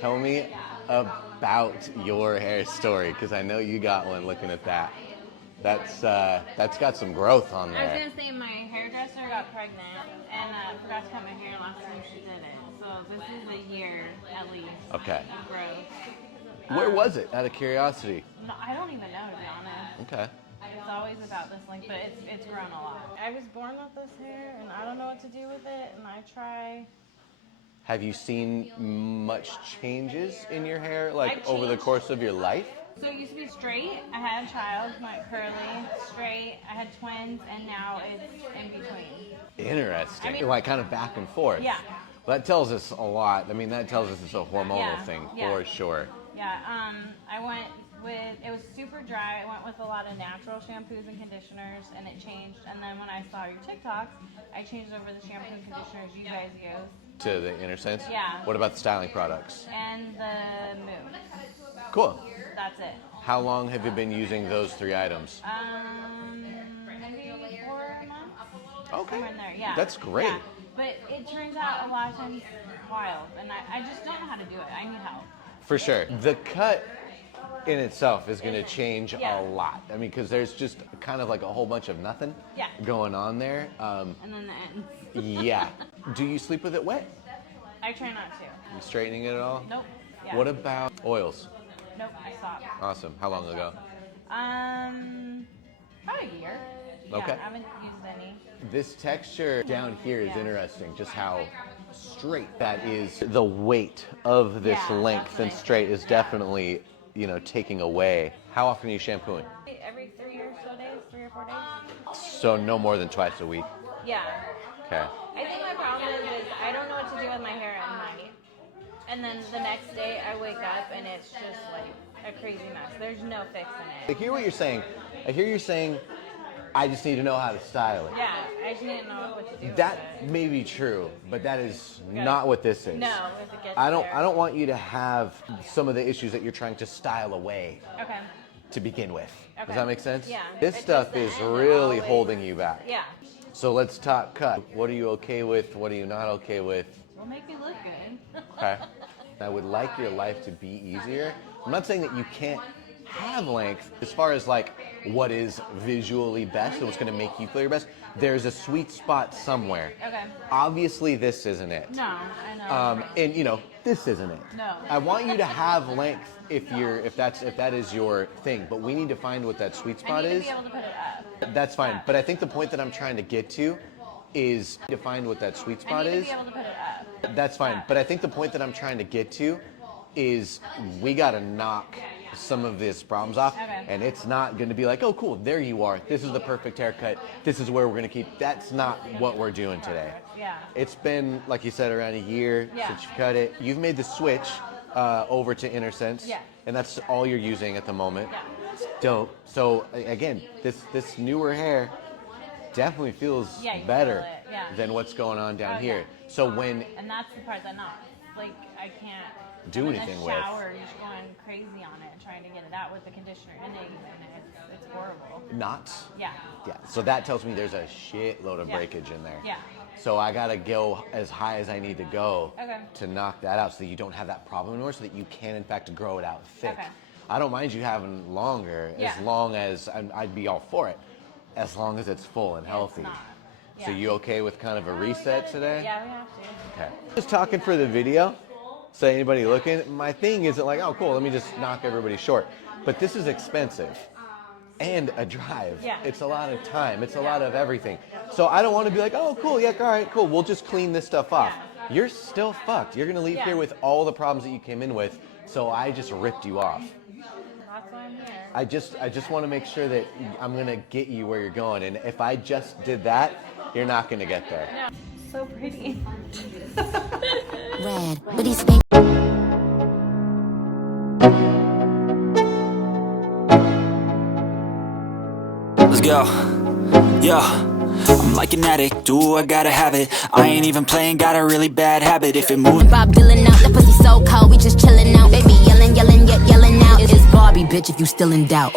Tell me about your hair story, because I know you got one looking at that. That's got some growth on there. I was going to say my hairdresser got pregnant and forgot to cut my hair last time she did it. So this is a year at least Okay. of growth. Where was it, out of curiosity? No, I don't even know, to be honest. Okay. It's always about this length, but it's grown a lot. I was born with this hair, and I don't know what to do with it, and I try. Have you seen much changes in your hair, like over the course of your life? So it used to be straight. I had a child, my curly, straight. I had twins, and now it's in between. Interesting. I mean, like kind of back and forth. Yeah. Well, that tells us a lot. I mean, that tells us it's a hormonal thing for sure. Yeah. I went with, it was super dry. I went with a lot of natural shampoos and conditioners, and it changed. And then when I saw your TikToks, I changed over the shampoo and conditioners you guys use. To the inner sense? Yeah. What about the styling products? And the moon. Cool. That's it. How long have you been using those 3 items? Maybe 4 months. Okay. Somewhere in there, yeah. That's great. Yeah. But it turns out a lot of times wild, and I just don't know how to do it. I need help. For sure. The cut in itself is going to change Yeah. a lot. I mean, because there's just kind of like a whole bunch of nothing going on there. And then the ends. Yeah. Do you sleep with it wet? I try not to. You straightening it at all? Nope. Yeah. What about oils? Nope, I stopped. Awesome. How long ago? About a year. Okay. Yeah, I haven't used any. This texture down here is interesting, just how straight that is. The weight of this length and straight is definitely, you know, taking away. How often are you shampooing? Every 3 or so days, 3 or 4 days. So no more than twice a week? Yeah. Okay. I think my problem is I don't know what to do with my hair at night. And then the next day I wake up and it's just like a crazy mess. There's no fixing it. I hear what you're saying. I hear you saying, I just need to know how to style it. Yeah, I just need to know what to do That with it. may be true, but that is not what this is. No, if it gets I there. don't want you to have some of the issues that you're trying to style away Okay. to begin with. Okay. Does that make sense? Yeah. This It's stuff just is the end really always. holding you back. Yeah. So let's talk cut. What are you okay with? What are you not okay with? Will make me look good. Okay. I would like your life to be easier. I'm not saying that you can't have length. As far as like what is visually best and what's going to make you feel your best, there's a sweet spot somewhere. Okay. Obviously, this isn't it. No, I know. And you know, this isn't it. No. I want you to have length if that is your thing, but we need to find what that sweet I spot need to is. be able to put it up. That's fine. But I think the point that I'm trying to get to is to find what that sweet I spot need is. to be able to put it up. That's fine. But I think the point that I'm trying to get to is we got to knock some of these problems off. Okay. And it's not going to be like, oh, cool, there you are. This is the perfect haircut. This is where we're going to keep. That's not what we're doing today. Yeah. It's been, like you said, around a year since you cut it. You've made the switch over to Inner Sense. Yeah. And that's all you're using at the moment. Yeah. Dope. So again, this newer hair definitely feels Yeah, you better feel it, yeah. than what's going on down Oh, here. yeah. So when And that's the part that I can't Do I'm anything in the with. shower, you're just going crazy on it and trying to get it out with the conditioner in it, and it's horrible. knots, Yeah. so that tells me there's a shitload of Yeah. breakage in there. Yeah. So I gotta go as high as I need to go Okay. to knock that out, so that you don't have that problem anymore, so that you can in fact grow it out thick. Okay. I don't mind you having longer, Yeah. as long as I'd be all for it, as long as it's full and It's healthy. not. So Yeah. you okay with kind of a reset today? Yeah, we have to. Okay. Just talking for the video, so anybody looking, my thing isn't like, oh cool, let me just knock everybody short. But this is expensive and a drive. Yeah. It's a lot of time. It's a lot of everything. So I don't want to be like, oh cool, yeah, all right, cool. We'll just clean this stuff off. Yeah. You're still fucked. You're gonna leave Yeah. here with all the problems that you came in with. So I just ripped you off. That's why I'm here. I just want to make sure that I'm gonna get you where you're going. And if I just did that, you're not gonna get there. No. So pretty. Red, but he's think Let's go. Yeah. I'm like an addict, do I gotta have it. I ain't even playing, got a really bad habit. If it moves, Bob Dylan out, the pussy so cold, we just chillin' out. Baby yelling, yelling, yet yelling out. It's Barbie, bitch, if you still in doubt.